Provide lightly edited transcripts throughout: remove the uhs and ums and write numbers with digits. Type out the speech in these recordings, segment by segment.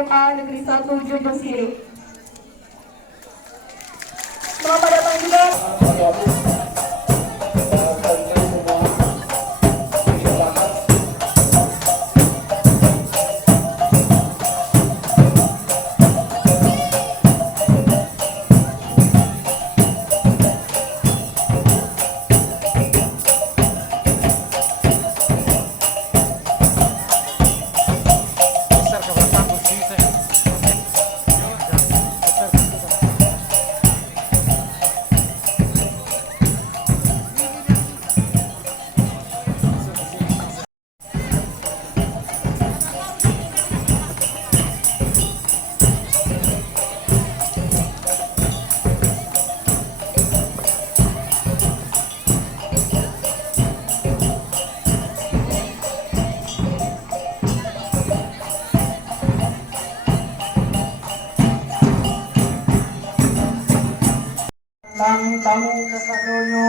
SMA Negeri 1 Junjung Siri. Selamat datang juga. Tamu kesadoyo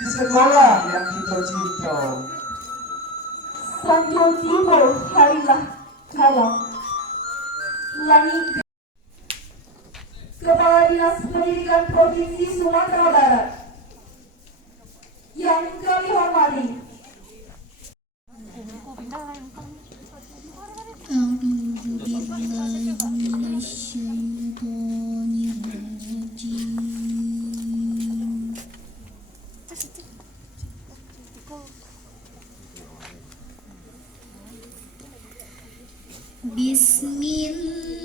di sekolah yang kita cinta. Santo Timur harilah kalah. Langit Kepala Dinas Pendidikan Provinsi Sumatera Barat yang kami hormati, Bismillahirrahmanirrahim.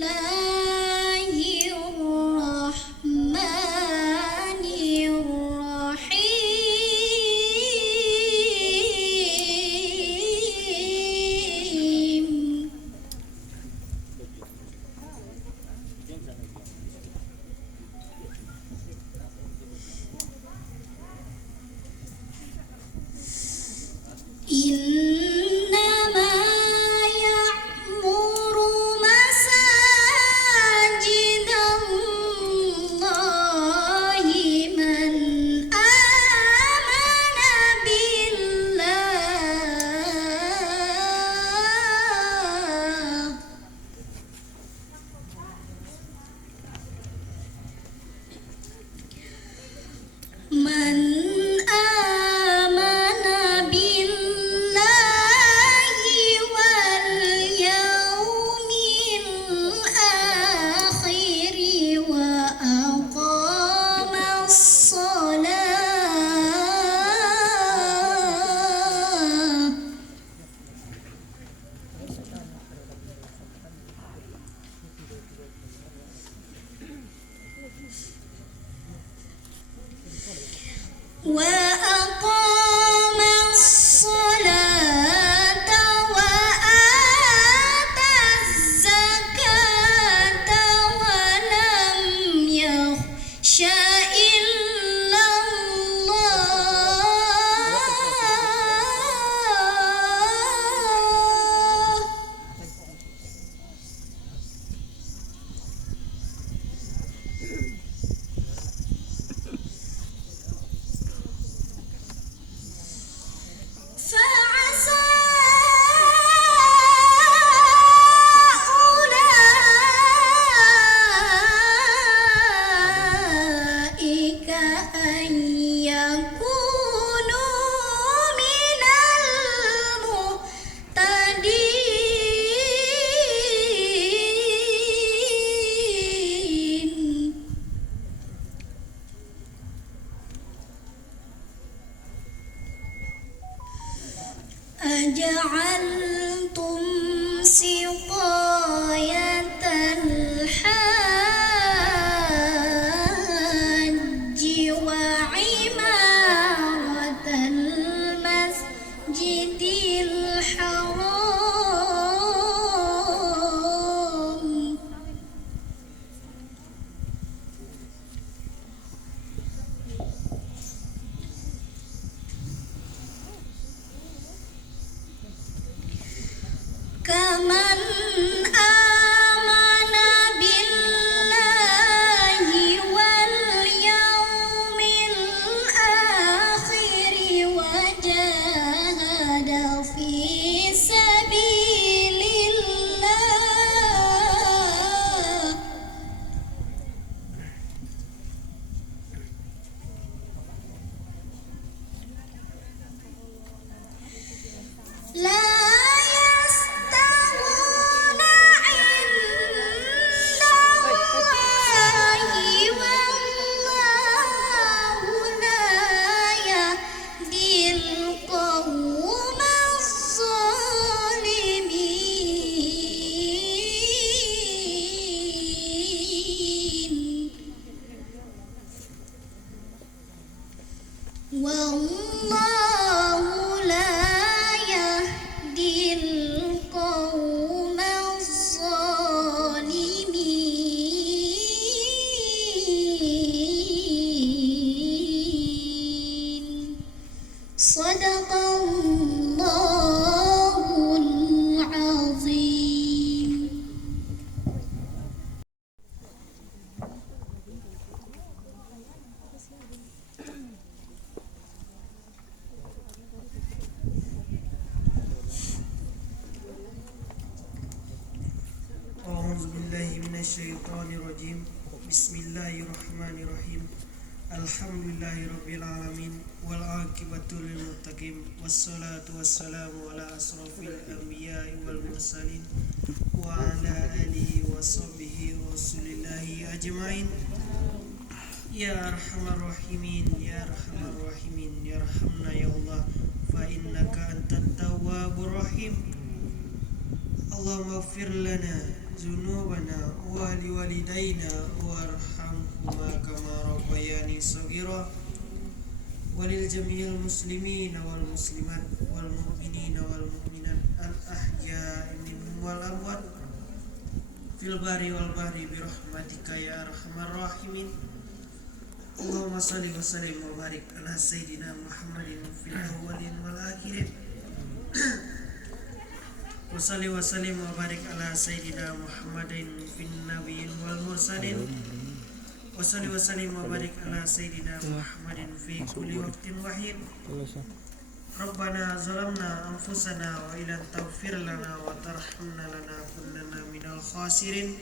minasyaitonirrajim. Bismillahirrahmanirrahim. Alhamdulillahirabbil alamin wal aqibatu lil muttaqin wassalatu wassalamu ala asrofil anbiya'i wal mursalin wa ala alihi wa sahbihi rasulillahi ajmain. Ya arhamar rahimin, ya arhamar rahimin, ya arhamna ya Allah, fa innaka antat tawwabur rahim. Allahumma ighfir lana dzunubana wa liwalidayna warhamhuma kama rabbayani shaghira walil jami'il muslimina wal muslimat wal mu'minina wal mu'minat al ahya'i minhum wal amwat fil bari wal bahri bi rahmatika ya arhamar rahimin. Allahumma salli wa sallim wa barik ala sayyidina Muhammadin fil awwalin wal akhirin wa salli wa sallim wa barik ala sayyidina Muhammadin fin nabiyyin wal mursalin wa salli wa sallim wa barik ala sayyidina Muhammadin fi kulli waqtin wahid. Rabbana zalamna anfusana wa illam taghfir lana wa tarhamna lanakunanna minal khasirin.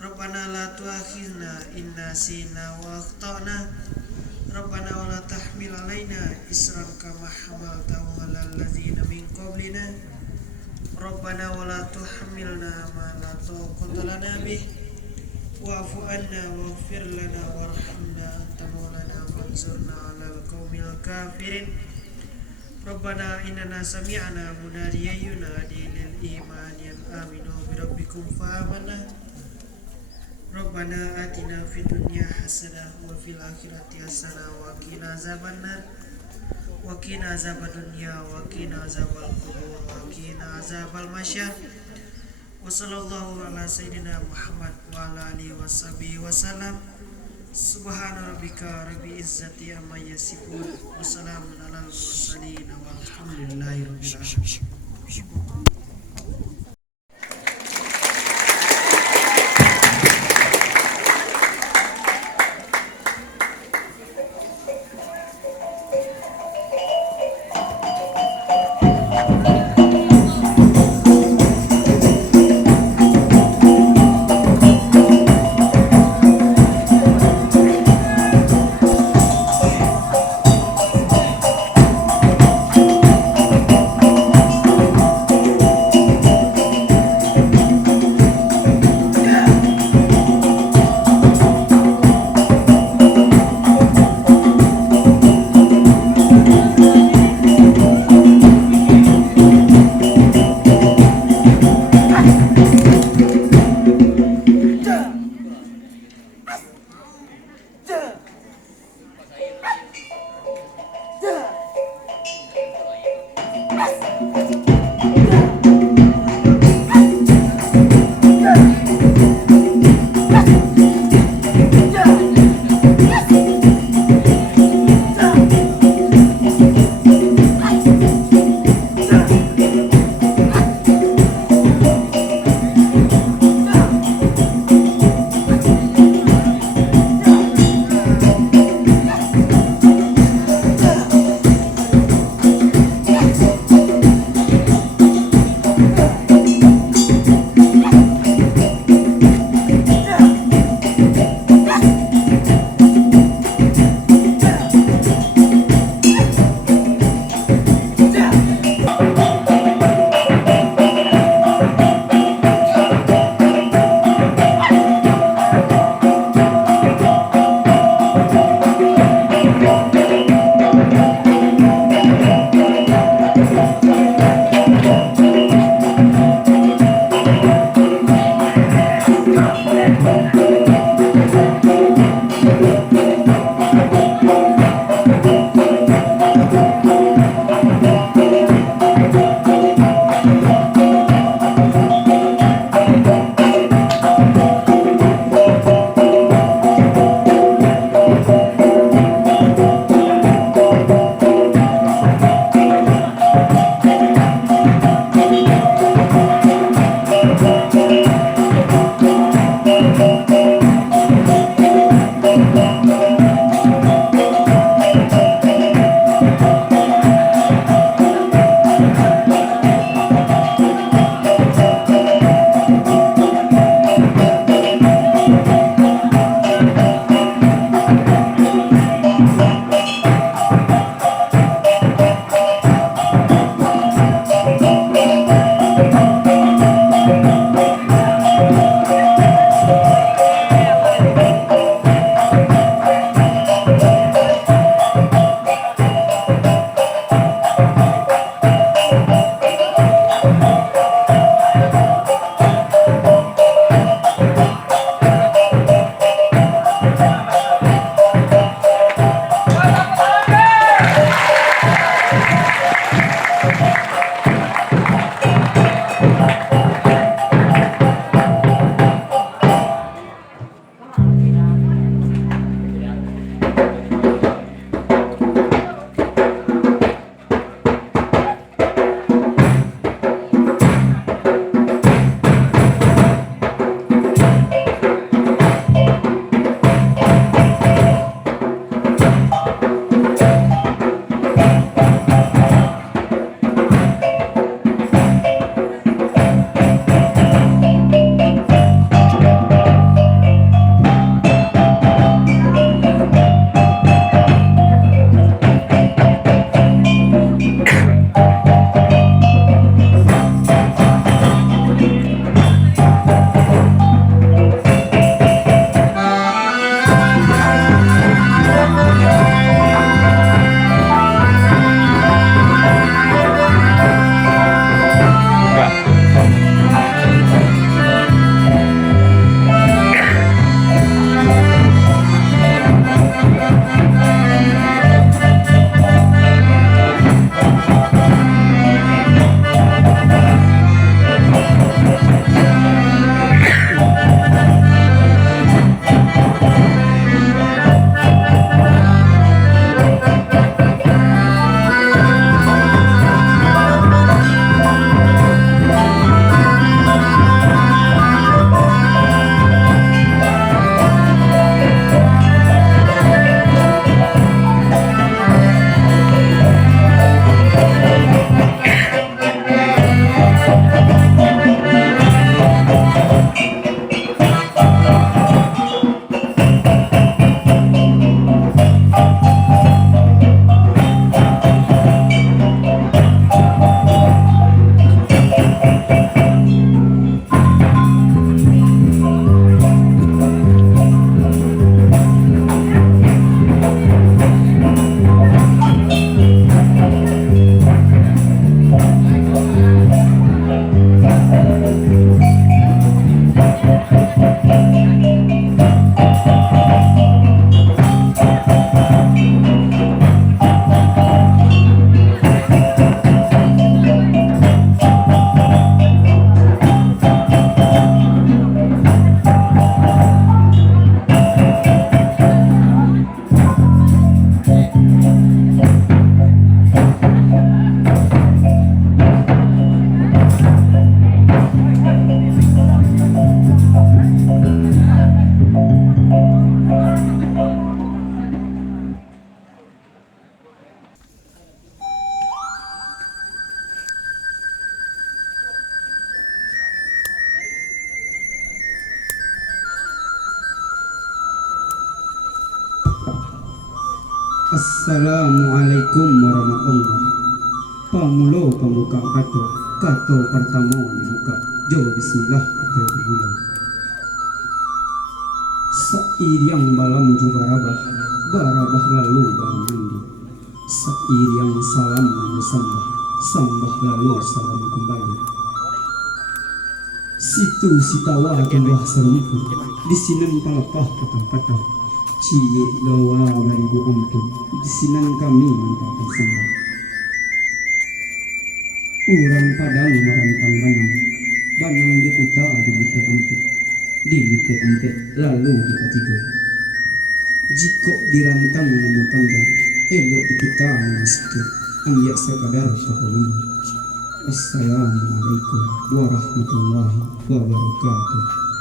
Rabbana la tu'akhidna in nasina wa akhtana. Rabbana wa la tahmil alaina isran kama hamaltahu alal ladzina min qablina. Rabbana wa la tuhammilna ma la taqata lana bih wa'fu anna waghfir lana warhamna anta maulana fansurna 'alal qaumil kafirin. Rabbana innana sami'na munadiyan yunadi lil imani an aminu bi rabbikum fa amanna. Rabbana atina fid dunya hasanah wa fil akhirati hasanah wa qina azabannar. Wa qina azabad dunya wa qina azabal qubur wa qina azabal masyar. Wa sallallahu ala sayyidina Muhammad wa ala alihi washabihi wasallam. Subhana rabbika rabbil izzati amma yasifun wa salamun alal mursalin walhamdulillahi rabbil alamin. Assalamualaikum warahmatullahi. Pamulo pamuka kato pertama dibuka. Jo bismillah kato dimulai. Sairiang balam juga barabah lalu balam mandi. Sairiang salam lalu sambah lalu salam kembali. Situ sitawa kembah serumpu, di sinan palapah patah-patah. Cie gawa baribu ampun, di sinan kami mantapkan sembah. Urang padang marantang banang diputa di bute lalu dikatigo. Jiko dirantang nama panjang, elok diputa sikit, angya sekadar pakawin. Assalamualaikum warahmatullahi wabarakatuh.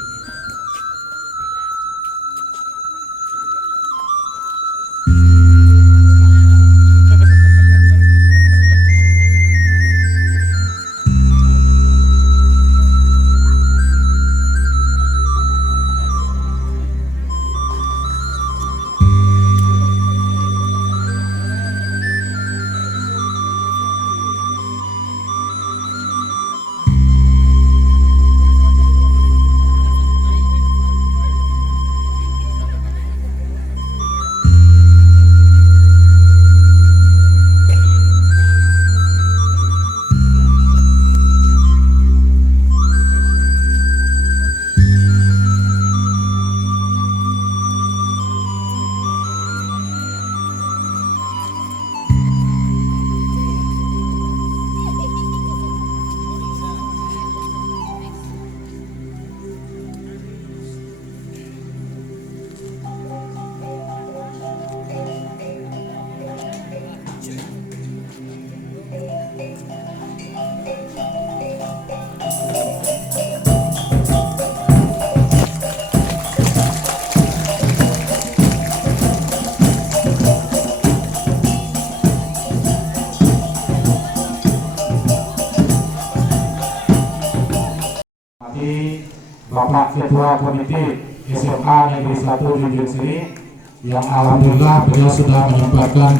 Bapak Ketua Komite SMA Negeri 1 Junjung Sri yang alhamdulillah beliau sudah menyempatkan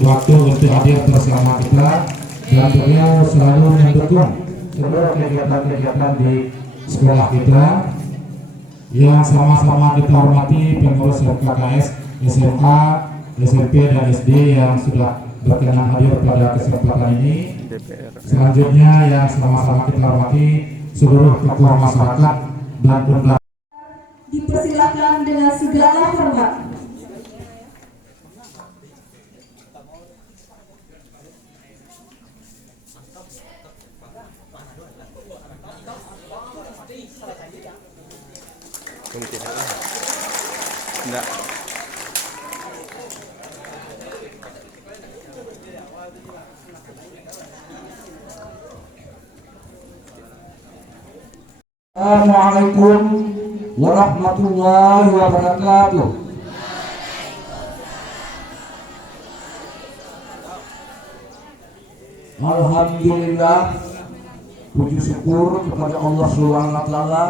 waktu untuk hadir bersama kita dan beliau selalu mendukung seluruh kegiatan-kegiatan di sekolah kita yang sama-sama kita hormati pengurus FKKS SMA, SMP dan SD yang sudah berkenan hadir pada kesempatan ini. Selanjutnya yang sama-sama kita hormati seluruh tokoh masyarakat dan undangan. Dipersilakan dengan segala hormat. Enggak. Assalamualaikum warahmatullahi wabarakatuh. Alhamdulillah, puji syukur kepada Allah Subhanahu wa taala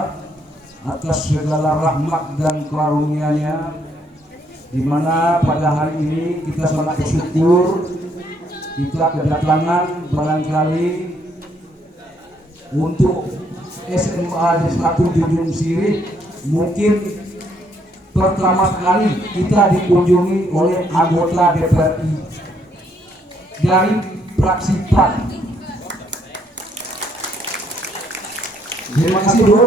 atas segala rahmat dan karunia-Nya, di mana pada hari ini kita sangat bersyukur kita kedatangan barangkali untuk SMA di 1 Junjung Sri. Mungkin pertama kali kita dikunjungi oleh anggota DPRI dari fraksi PAN. Terima kasih Bu.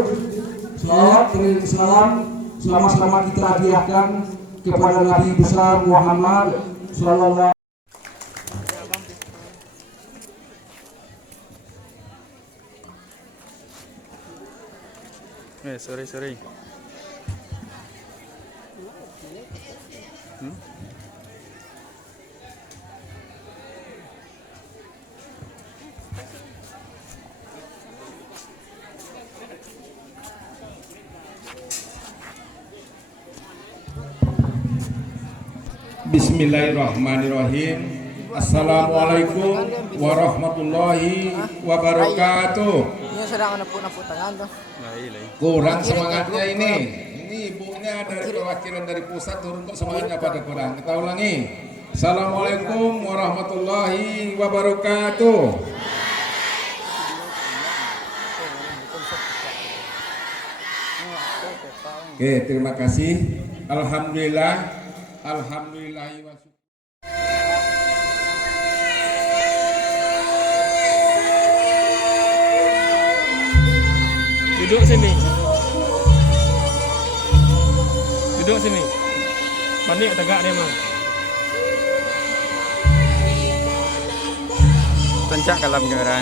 Salam sama-sama kita hadiahkan kepada Nabi besar Muhammad sallallahu. Sorry. Bismillahirrahmanirrahim. Assalamualaikum warahmatullahi wabarakatuh. Ini sedang nepuk-nepuk tangan tuh. Kurang semangatnya ini ibunya dari perwakilan dari pusat turun kok semangatnya pada kurang. Kita ulangi. Assalamualaikum warahmatullahi wabarakatuh. Oke, terima kasih. Alhamdulillah. Alhamdulillah. Duduk sini. Duduk sini. Panik tegak dia mah. Pencak kalam kamera.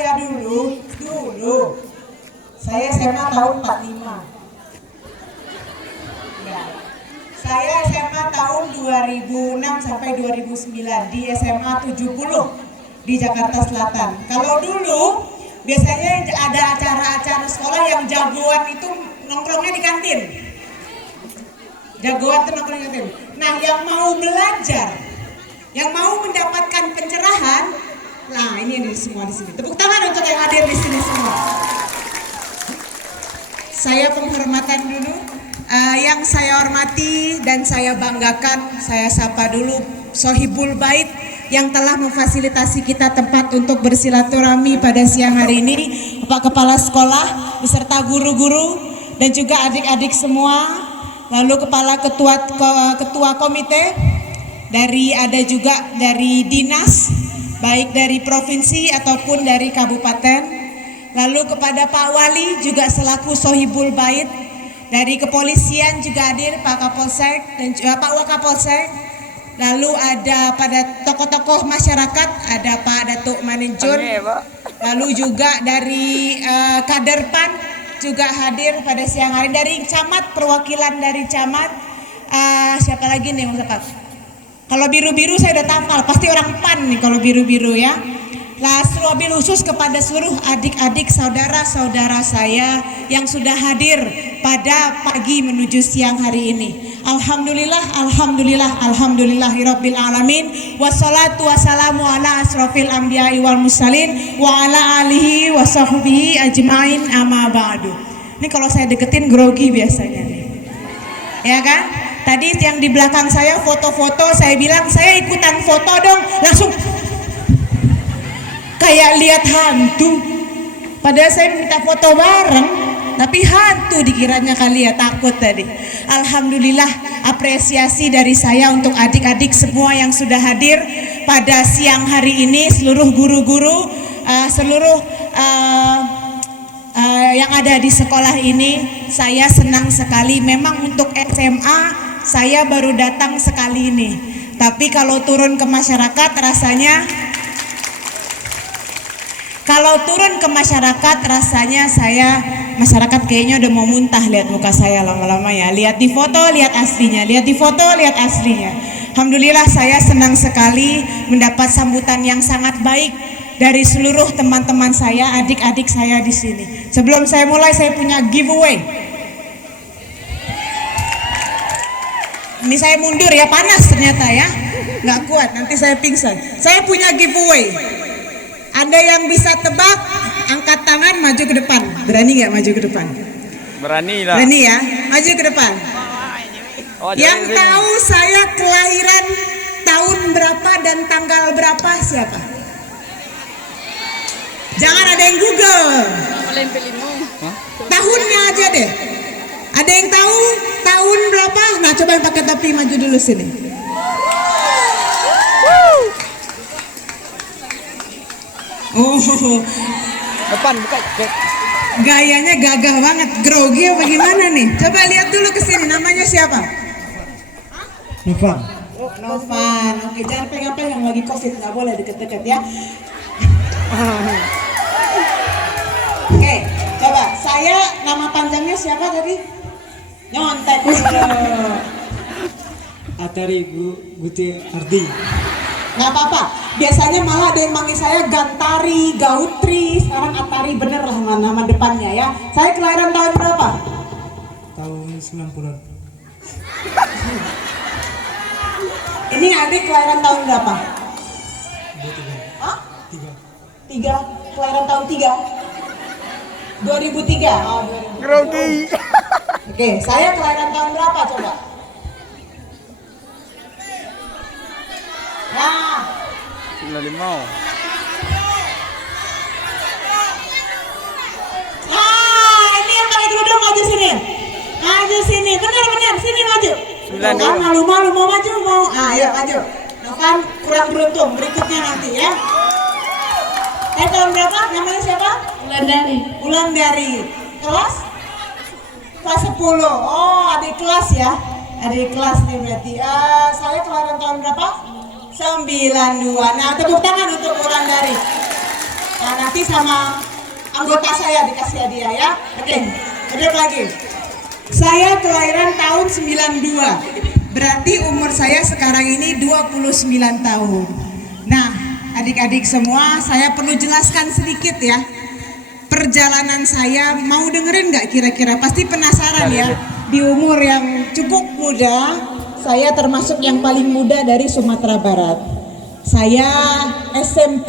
saya dulu. Saya SMA tahun 45. Ya. Saya SMA tahun 2006 sampai 2009 di SMA 70 di Jakarta Selatan. Kalau dulu biasanya ada acara-acara sekolah yang jagoan itu nongkrongnya di kantin. Jagoan itu nongkrong di kantin. Nah, yang mau belajar, yang mau mendapatkan pencerahan, nah ini semua di sini. Tepuk tangan untuk yang hadir di sini semua. Saya penghormatan dulu. Yang saya hormati dan saya banggakan, saya sapa dulu Sohibul Bait yang telah memfasilitasi kita tempat untuk bersilaturahmi pada siang hari ini, Bapak Kepala Sekolah beserta guru-guru dan juga adik-adik semua, lalu ketua komite ada juga dari dinas, baik dari provinsi ataupun dari kabupaten, lalu kepada Pak Wali juga selaku Sohibul Bait. Dari kepolisian juga hadir Pak Kapolsek dan juga Pak Wakapolsek. Lalu ada pada tokoh-tokoh masyarakat ada Pak Datuk Maninjun. Lalu juga dari kader PAN juga hadir pada siang hari. Dari camat, perwakilan dari camat. Siapa lagi nih Mas Pak? Kalau biru-biru saya udah tampal, pasti orang PAN nih kalau biru-biru ya. Nah, wabil khusus kepada seluruh adik-adik saudara-saudara saya yang sudah hadir pada pagi menuju siang hari ini. Alhamdulillahirabbil alamin. Wassalatu wassalamu ala asrofil anbiya'i wal mursalin wa ala alihi wa sahbihi ajmain amma ba'du. Ini kalau saya deketin grogi biasanya nih. Ya kan? Tadi yang di belakang saya foto-foto, saya bilang saya ikutan foto dong, langsung kayak lihat hantu. Padahal saya minta foto bareng, tapi hantu dikiranya kali ya, takut tadi. Alhamdulillah, apresiasi dari saya untuk adik-adik semua yang sudah hadir pada siang hari ini, seluruh guru-guru, seluruh yang ada di sekolah ini. Saya senang sekali. Memang untuk SMA saya baru datang sekali ini, tapi kalau turun ke masyarakat rasanya masyarakat kayaknya udah mau muntah lihat muka saya lama-lama ya. Lihat di foto, lihat aslinya. Lihat di foto, lihat aslinya. Alhamdulillah, saya senang sekali mendapat sambutan yang sangat baik dari seluruh teman-teman saya, adik-adik saya di sini. Sebelum saya mulai, saya punya giveaway. Ini saya mundur ya, panas ternyata ya. Nggak kuat, nanti saya pingsan. Saya punya giveaway. Ada yang bisa tebak, angkat tangan, maju ke depan. Berani nggak maju ke depan? Berani lah. Berani ya, maju ke depan. Yang tahu saya kelahiran tahun berapa dan tanggal berapa siapa? Jangan ada yang Google. Tahunnya aja deh. Ada yang tahu tahun berapa? Nah, coba yang pakai topi maju dulu sini. Oh, Depan buka. gayanya gagah banget, grogi apa gimana nih? Coba lihat dulu ke sini, namanya siapa? Novan. Oh, Novan. Oke, jangan pegang-pegang, lagi COVID, nggak boleh deket-deket ya. Oke, coba saya nama panjangnya siapa tadi? Nyontek dulu. Atari Guti Ardi. Nggak apa-apa, biasanya malah ada yang manggil saya Gantari, Gautri, sekarang Atari, bener lah nama depannya ya. Saya kelahiran tahun berapa? Tahun 90-an. Ini adik kelahiran tahun berapa? 23. Hah? 3. 3, kelahiran tahun 3 2003. Oh, 2003. Grogi. Oke, saya kelahiran tahun berapa coba? Nah, 95. ini yang pakai kerudung maju sini. Maju sini, benar, sini maju. 92. Malu-malu mau maju mau. Ayo maju. Novan kurang beruntung, berikutnya nanti ya. Tahun berapa? Namanya siapa? Wulandari. Kelas? Kelas 10. Oh, adik kelas ya. Adik kelas nih berarti. Saya kelahiran tahun berapa? 92. Nah, tepuk tangan untuk Wulandari. Nah, nanti sama anggota saya dikasih hadiah ya. Oke, kedua lagi. Saya kelahiran tahun 92. Berarti umur saya sekarang ini 29 tahun. Nah, adik-adik semua, saya perlu jelaskan sedikit ya. Perjalanan saya, mau dengerin nggak kira-kira? Pasti penasaran ya. Di umur yang cukup muda, saya termasuk yang paling muda dari Sumatera Barat. Saya SD,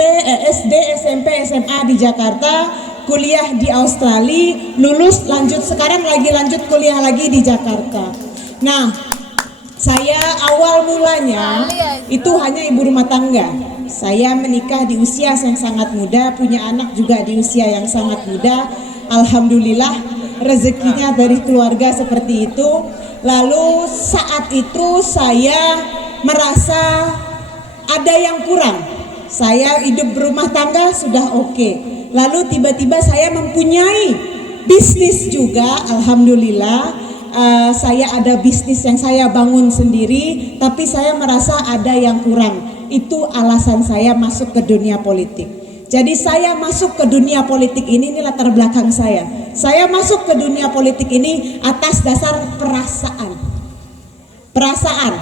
SMP, SMA di Jakarta, kuliah di Australia, lulus sekarang lagi lanjut kuliah lagi di Jakarta. Nah, saya awal mulanya itu hanya ibu rumah tangga. Saya menikah di usia yang sangat muda, punya anak juga di usia yang sangat muda. Alhamdulillah rezekinya dari keluarga seperti itu. Lalu saat itu saya merasa ada yang kurang. Saya hidup berumah tangga sudah oke. Lalu tiba-tiba saya mempunyai bisnis juga, alhamdulillah. Saya ada bisnis yang saya bangun sendiri, tapi saya merasa ada yang kurang. Itu alasan saya masuk ke dunia politik. Jadi saya masuk ke dunia politik ini latar belakang saya. Saya masuk ke dunia politik ini atas dasar perasaan. Perasaan.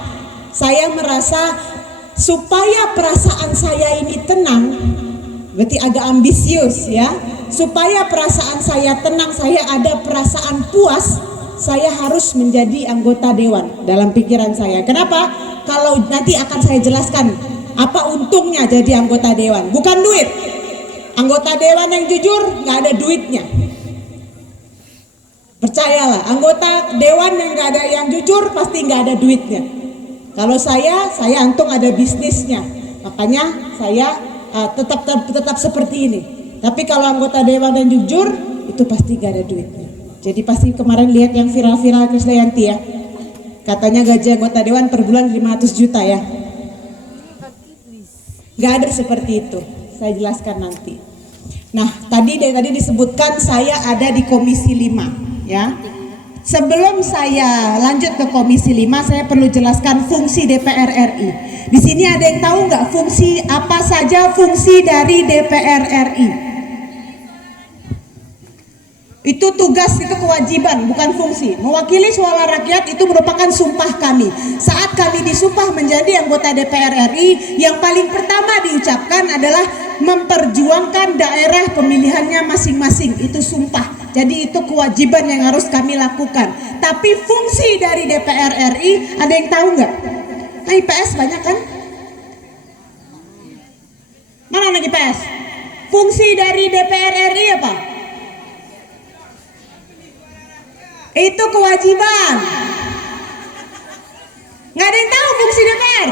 Saya merasa supaya perasaan saya ini tenang, berarti agak ambisius ya. Supaya perasaan saya tenang, saya ada perasaan puas, saya harus menjadi anggota dewan dalam pikiran saya. Kenapa? Kalau nanti akan saya jelaskan apa untungnya jadi anggota dewan. Bukan duit. Anggota dewan yang jujur nggak ada duitnya. Percayalah, anggota dewan yang nggak ada yang jujur pasti nggak ada duitnya. Kalau saya untung ada bisnisnya. Makanya saya tetap seperti ini. Tapi kalau anggota dewan yang jujur itu pasti nggak ada duitnya. Jadi pasti kemarin lihat yang viral-viral Krisdayanti ya. Katanya gaji anggota dewan per bulan 500 juta ya. Gak ada seperti itu. Saya jelaskan nanti. Nah, tadi disebutkan saya ada di Komisi 5 ya. Sebelum saya lanjut ke Komisi 5, saya perlu jelaskan fungsi DPR RI. Di sini ada yang tahu nggak fungsi apa saja fungsi dari DPR RI? Itu tugas, itu kewajiban, bukan fungsi. Mewakili suara rakyat itu merupakan sumpah kami. Saat kami disumpah menjadi anggota DPR RI, yang paling pertama diucapkan adalah memperjuangkan daerah pemilihannya masing-masing. Itu sumpah. Jadi itu kewajiban yang harus kami lakukan. Tapi fungsi dari DPR RI, ada yang tahu nggak? Nah, IPS banyak kan? Mana anak IPS? Fungsi dari DPR RI apa? Itu kewajiban. Nggak ada yang tahu fungsi DPR.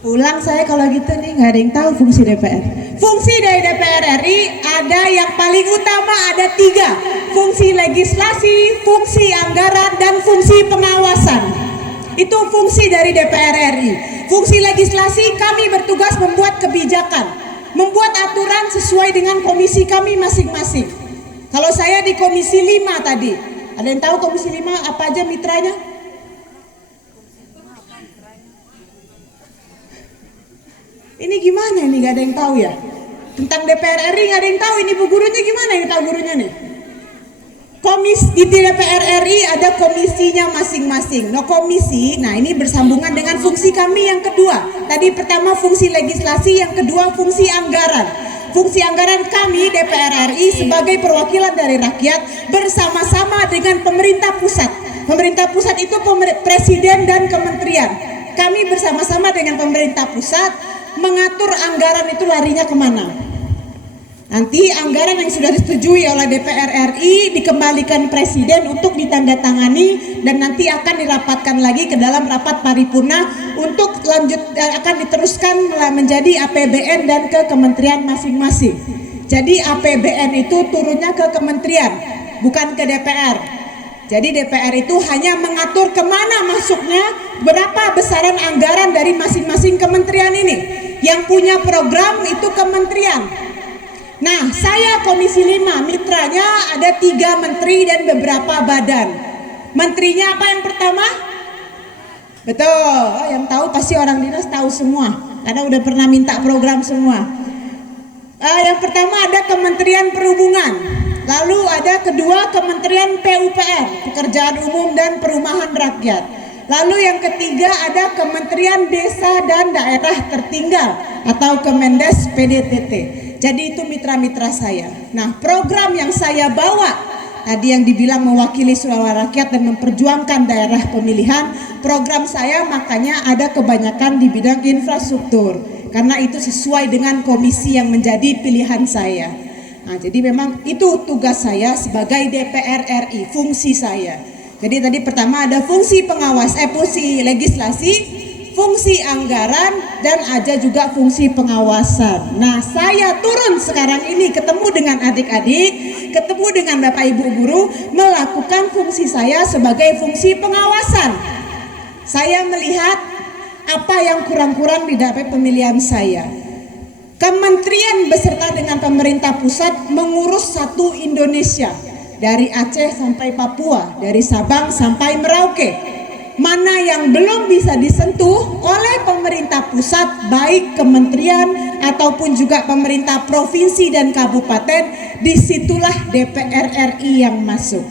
Pulang saya kalau gitu nih, nggak ada yang tahu fungsi DPR. Fungsi dari DPR RI ada yang paling utama, ada 3. Fungsi legislasi, fungsi anggaran, dan fungsi pengawasan. Itu fungsi dari DPR RI. Fungsi legislasi, kami bertugas membuat kebijakan, membuat aturan sesuai dengan komisi kami masing-masing. Kalau saya di Komisi 5 tadi, ada yang tahu Komisi 5 apa aja mitranya? Ini gimana ini, gak ada yang tahu ya? Tentang DPR RI gak ada yang tahu, ini bu gurunya gimana yang tahu gurunya nih? Di DPR RI ada komisinya masing-masing. No komisi, nah ini bersambungan dengan fungsi kami yang kedua. Tadi pertama fungsi legislasi, yang kedua fungsi anggaran. Fungsi anggaran kami DPR RI sebagai perwakilan dari rakyat bersama-sama dengan pemerintah pusat. Pemerintah pusat itu presiden dan kementerian. Kami bersama-sama dengan pemerintah pusat mengatur anggaran itu larinya kemana. Nanti anggaran yang sudah disetujui oleh DPR RI dikembalikan presiden untuk ditandatangani dan nanti akan dirapatkan lagi ke dalam rapat paripurna untuk akan diteruskan menjadi APBN dan ke kementerian masing-masing. Jadi APBN itu turunnya ke kementerian, bukan ke DPR. Jadi DPR itu hanya mengatur kemana masuknya, berapa besaran anggaran dari masing-masing kementerian ini. Yang punya program itu kementerian. Nah, saya Komisi 5, mitranya ada 3 menteri dan beberapa badan. Menterinya apa yang pertama? Betul, yang tahu pasti orang dinas tahu semua, karena udah pernah minta program semua. Yang pertama ada Kementerian Perhubungan, lalu ada kedua Kementerian PUPR, Pekerjaan Umum dan Perumahan Rakyat. Lalu yang ketiga ada Kementerian Desa dan Daerah Tertinggal atau Kemendes PDTT. Jadi itu mitra-mitra saya. Nah, program yang saya bawa tadi yang dibilang mewakili suara rakyat dan memperjuangkan daerah pemilihan, program saya makanya ada kebanyakan di bidang infrastruktur. Karena itu sesuai dengan komisi yang menjadi pilihan saya. Nah, jadi memang itu tugas saya sebagai DPR RI, fungsi saya. Jadi tadi pertama ada fungsi pengawas, fungsi legislasi, fungsi anggaran, dan ada juga fungsi pengawasan. Nah, saya turun sekarang ini ketemu dengan adik-adik, ketemu dengan Bapak Ibu guru, melakukan fungsi saya sebagai fungsi pengawasan. Saya melihat apa yang kurang-kurang di dalam pemilihan saya. Kementerian beserta dengan pemerintah pusat mengurus satu Indonesia, dari Aceh sampai Papua, dari Sabang sampai Merauke. Mana yang belum bisa disentuh oleh pemerintah pusat, baik kementerian ataupun juga pemerintah provinsi dan kabupaten, disitulah DPR RI yang masuk.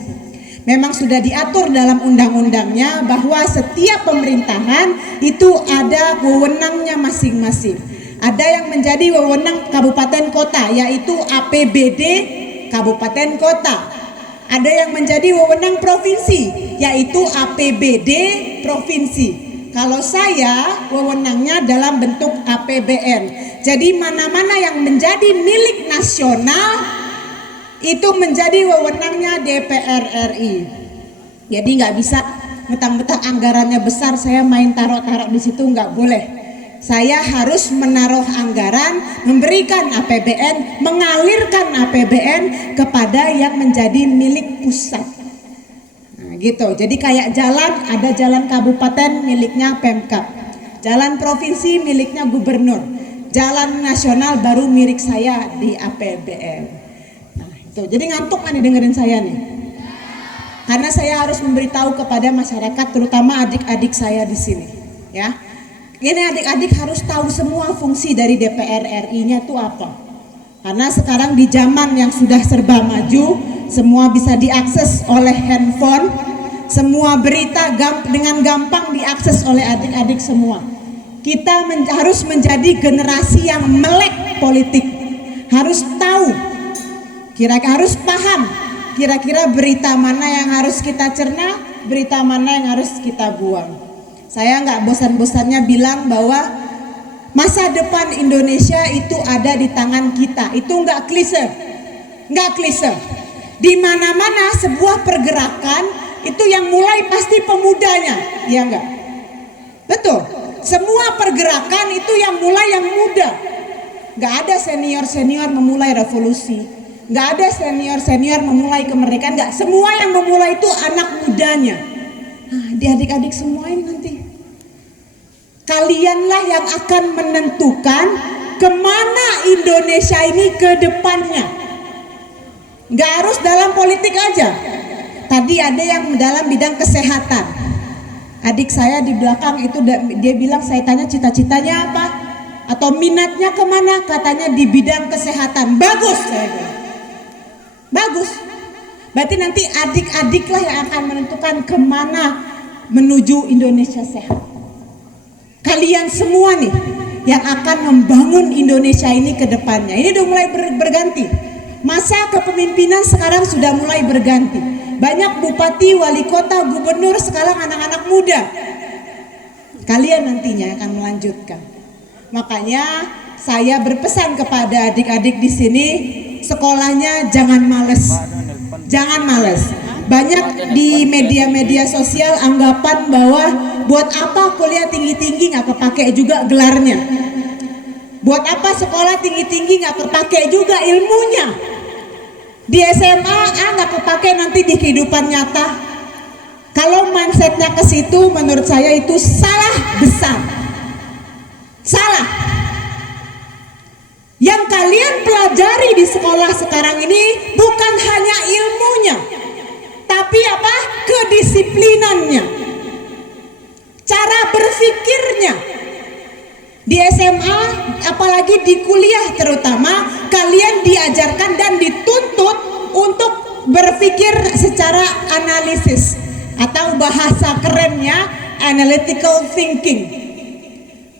Memang sudah diatur dalam undang-undangnya bahwa setiap pemerintahan itu ada wewenangnya masing-masing. Ada yang menjadi wewenang kabupaten kota, yaitu APBD kabupaten kota. Ada yang menjadi wewenang provinsi, yaitu APBD provinsi. Kalau saya wewenangnya dalam bentuk APBN. Jadi mana-mana yang menjadi milik nasional itu menjadi wewenangnya DPR RI. Jadi nggak bisa mentang-mentang anggarannya besar saya main taruh-taruh di situ, nggak boleh. Saya harus menaruh anggaran, memberikan APBN, mengalirkan APBN kepada yang menjadi milik pusat. Nah, gitu. Jadi kayak jalan, ada jalan kabupaten miliknya Pemkab, jalan provinsi miliknya gubernur, jalan nasional baru milik saya di APBN. Jadi ngantuk kan nih dengerin saya nih. Karena saya harus memberitahu kepada masyarakat, terutama adik-adik saya di sini, ya. Ini adik-adik harus tahu semua fungsi dari DPR RI-nya itu apa. Karena sekarang di zaman yang sudah serba maju, semua bisa diakses oleh handphone, semua berita dengan gampang diakses oleh adik-adik semua. Kita harus menjadi generasi yang melek politik, harus tahu. Kira-kira harus paham kira-kira berita mana yang harus kita cerna, berita mana yang harus kita buang. Saya nggak bosan-bosannya bilang bahwa masa depan Indonesia itu ada di tangan kita. Itu nggak klise, nggak klise. Di mana-mana sebuah pergerakan itu yang mulai pasti pemudanya, ya nggak? Betul. Semua pergerakan itu yang mulai yang muda. Nggak ada senior-senior memulai revolusi. Nggak ada senior-senior memulai kemerdekaan, nggak. Semua yang memulai itu anak mudanya. Nah, adik-adik semua ini nanti kalianlah yang akan menentukan kemana Indonesia ini ke depannya. Nggak harus dalam politik aja. Tadi ada yang dalam bidang kesehatan. Adik saya di belakang itu dia bilang, saya tanya cita-citanya apa atau minatnya kemana, katanya di bidang kesehatan. Bagus, saya bilang. Bagus, berarti nanti adik-adiklah yang akan menentukan kemana menuju Indonesia sehat. Kalian semua nih yang akan membangun Indonesia ini ke depannya. Ini udah mulai berganti. Masa kepemimpinan sekarang sudah mulai berganti. Banyak bupati, wali kota, gubernur sekarang anak-anak muda. Kalian nantinya akan melanjutkan. Makanya saya berpesan kepada adik-adik di sini, sekolahnya jangan males, jangan males. Banyak di media-media sosial anggapan bahwa buat apa kuliah tinggi-tinggi nggak kepake juga gelarnya, buat apa sekolah tinggi-tinggi nggak kepake juga ilmunya, di SMA nggak kepake nanti di kehidupan nyata. Kalau mindsetnya ke situ, menurut saya itu salah besar, salah. Yang kalian pelajari di sekolah sekarang ini bukan hanya ilmunya, tapi apa? Kedisiplinannya, cara berpikirnya. Di SMA, apalagi di kuliah terutama, kalian diajarkan dan dituntut untuk berpikir secara analisis atau bahasa kerennya analytical thinking.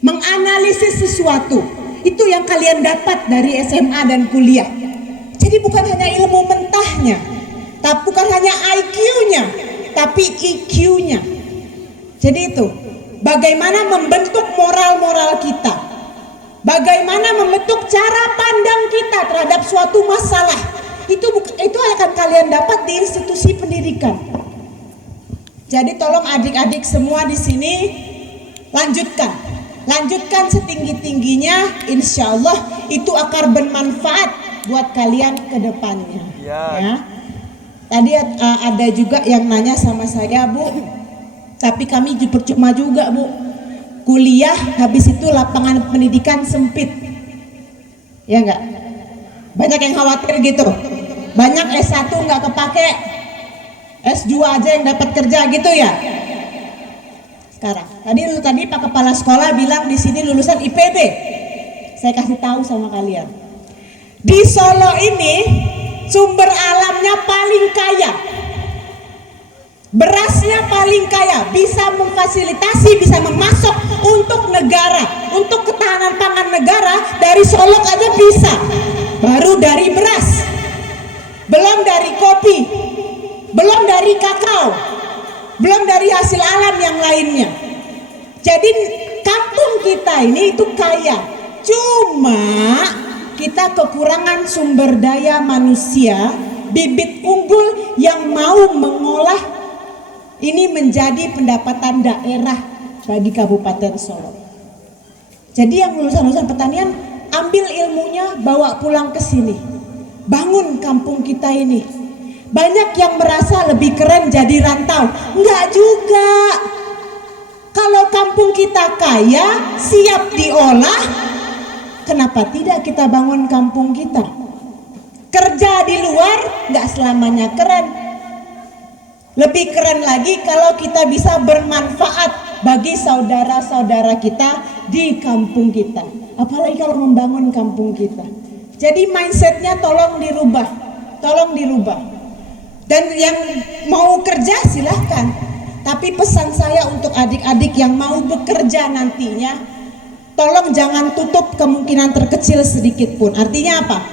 Menganalisis sesuatu, itu yang kalian dapat dari SMA dan kuliah. Jadi bukan hanya ilmu mentahnya, tapi bukan hanya IQ-nya, tapi EQ-nya. Jadi itu bagaimana membentuk moral-moral kita, bagaimana membentuk cara pandang kita terhadap suatu masalah. Itu akan kalian dapat di institusi pendidikan. Jadi tolong adik-adik semua di sini lanjutkan setinggi-tingginya. Insya Allah itu akan bermanfaat buat kalian ke depannya. Ya. Tadi ada juga yang nanya sama saya, Bu, tapi kami percuma juga, Bu. Kuliah habis itu lapangan pendidikan sempit. Ya enggak? Banyak yang khawatir gitu. Banyak S1 enggak kepake, S2 aja yang dapat kerja gitu ya. Sekarang, tadi Pak Kepala Sekolah bilang di sini lulusan IPB. Saya kasih tahu sama kalian. Di Solo ini sumber alamnya paling kaya. Berasnya paling kaya, bisa memfasilitasi, bisa memasok untuk negara, untuk ketahanan pangan negara. Dari Solok aja bisa, baru dari beras, belum dari kopi, belum dari kakao, belum dari hasil alam yang lainnya. Jadi kampung kita ini itu kaya, cuma kita kekurangan sumber daya manusia, bibit unggul yang mau mengolah ini menjadi pendapatan daerah bagi Kabupaten Solo. Jadi yang lulusan pertanian, ambil ilmunya, bawa pulang ke sini. Bangun kampung kita ini. Banyak yang merasa lebih keren jadi rantau. Enggak juga. Kalau kampung kita kaya, siap diolah, kenapa tidak kita bangun kampung kita? Kerja di luar enggak selamanya keren. Lebih keren lagi kalau kita bisa bermanfaat bagi saudara-saudara kita di kampung kita. Apalagi kalau membangun kampung kita. Jadi mindsetnya tolong dirubah. Dan yang mau kerja silahkan. Tapi pesan saya untuk adik-adik yang mau bekerja nantinya, tolong jangan tutup kemungkinan terkecil sedikit pun. Artinya apa?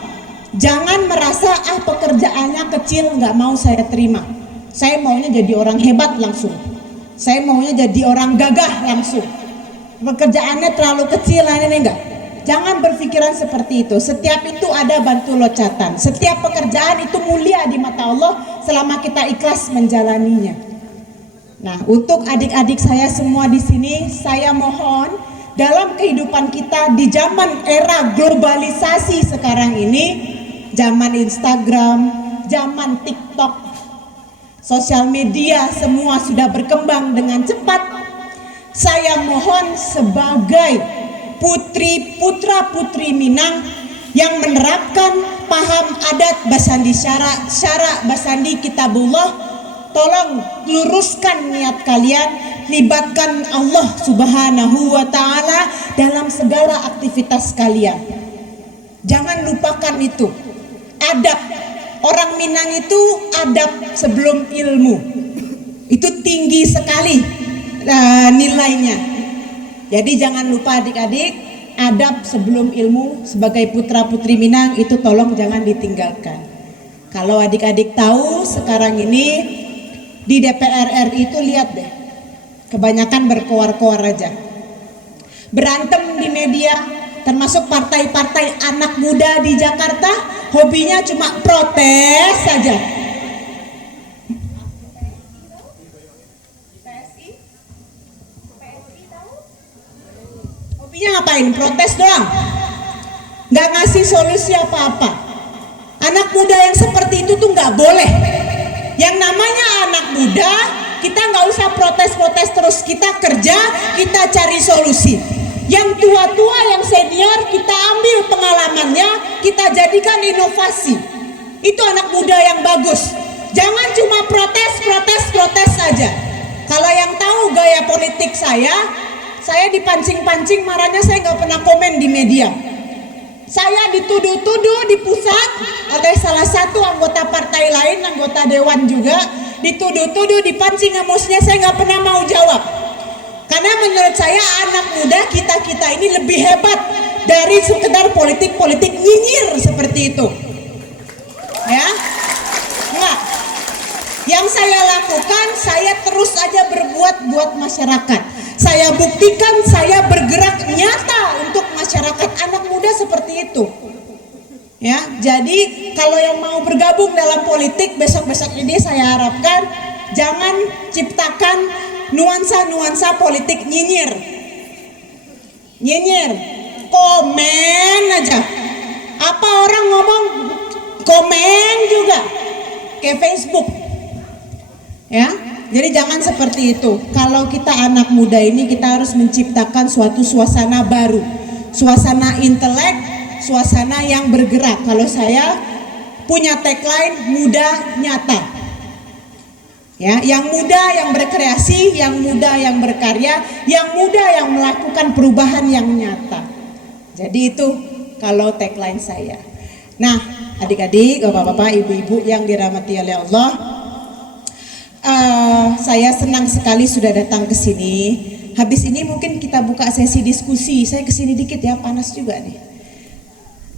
Jangan merasa pekerjaannya kecil nggak mau saya terima. Saya maunya jadi orang hebat langsung. Saya maunya jadi orang gagah langsung. Pekerjaannya terlalu kecil, ini enggak. Jangan berpikiran seperti itu. Setiap itu ada bantu locatan. Setiap pekerjaan itu mulia di mata Allah selama kita ikhlas menjalaninya. Nah, untuk adik-adik saya semua di sini, saya mohon dalam kehidupan kita di zaman era globalisasi sekarang ini, zaman Instagram, zaman TikTok, sosial media semua sudah berkembang dengan cepat. Saya mohon sebagai putra-putri Minang yang menerapkan paham adat Basandi syara Basandi Kitabullah, tolong luruskan niat kalian, libatkan Allah Subhanahu wa Ta'ala dalam segala aktivitas kalian. Jangan lupakan itu. Adab orang Minang itu adab sebelum ilmu. Itu tinggi sekali nilainya. Jadi jangan lupa adik-adik, adab sebelum ilmu sebagai putra-putri Minang itu tolong jangan ditinggalkan. Kalau adik-adik tahu sekarang ini di DPR RI itu lihat deh, kebanyakan berkoar-koar aja. Berantem di media, termasuk partai-partai anak muda di Jakarta, hobinya cuma protes saja. Hobinya ngapain? Protes doang. Nggak ngasih solusi apa-apa. Anak muda yang seperti itu tuh nggak boleh. Yang namanya anak muda, kita nggak usah protes-protes terus. Kita kerja, kita cari solusi. Yang tua-tua, yang senior, kita ambil pengalamannya, kita jadikan inovasi. Itu anak muda yang bagus. Jangan cuma protes saja. Kalau yang tahu gaya politik saya saya dipancing-pancing, marahnya saya nggak pernah komen di media. Saya dituduh-tuduh di pusat oleh salah satu anggota partai lain, anggota dewan juga, dituduh-tuduh, dipancing emosinya, saya nggak pernah mau jawab. Karena menurut saya anak muda kita ini lebih hebat dari sekedar politik nyinyir seperti itu. Ya, enggak. Yang saya lakukan, saya terus aja berbuat buat masyarakat. Saya buktikan saya bergerak nyata untuk masyarakat, anak muda seperti itu. Ya, jadi kalau yang mau bergabung dalam politik besok-besok ini saya harapkan jangan ciptakan nuansa-nuansa politik nyinyir. Nyinyir, komen aja. Apa orang ngomong komen juga ke Facebook. Ya, jadi jangan seperti itu. Kalau kita anak muda ini, kita harus menciptakan suatu suasana baru, suasana intelek, suasana yang bergerak. Kalau saya punya tagline muda nyata. Ya, yang muda yang berkreasi, yang muda yang berkarya, yang muda yang melakukan perubahan yang nyata. Jadi itu kalau tagline saya. Nah, adik-adik, bapak-bapak, ibu-ibu yang dirahmati oleh Allah, saya senang sekali sudah datang ke sini. Habis ini mungkin kita buka sesi diskusi. Saya kesini dikit ya, panas juga nih.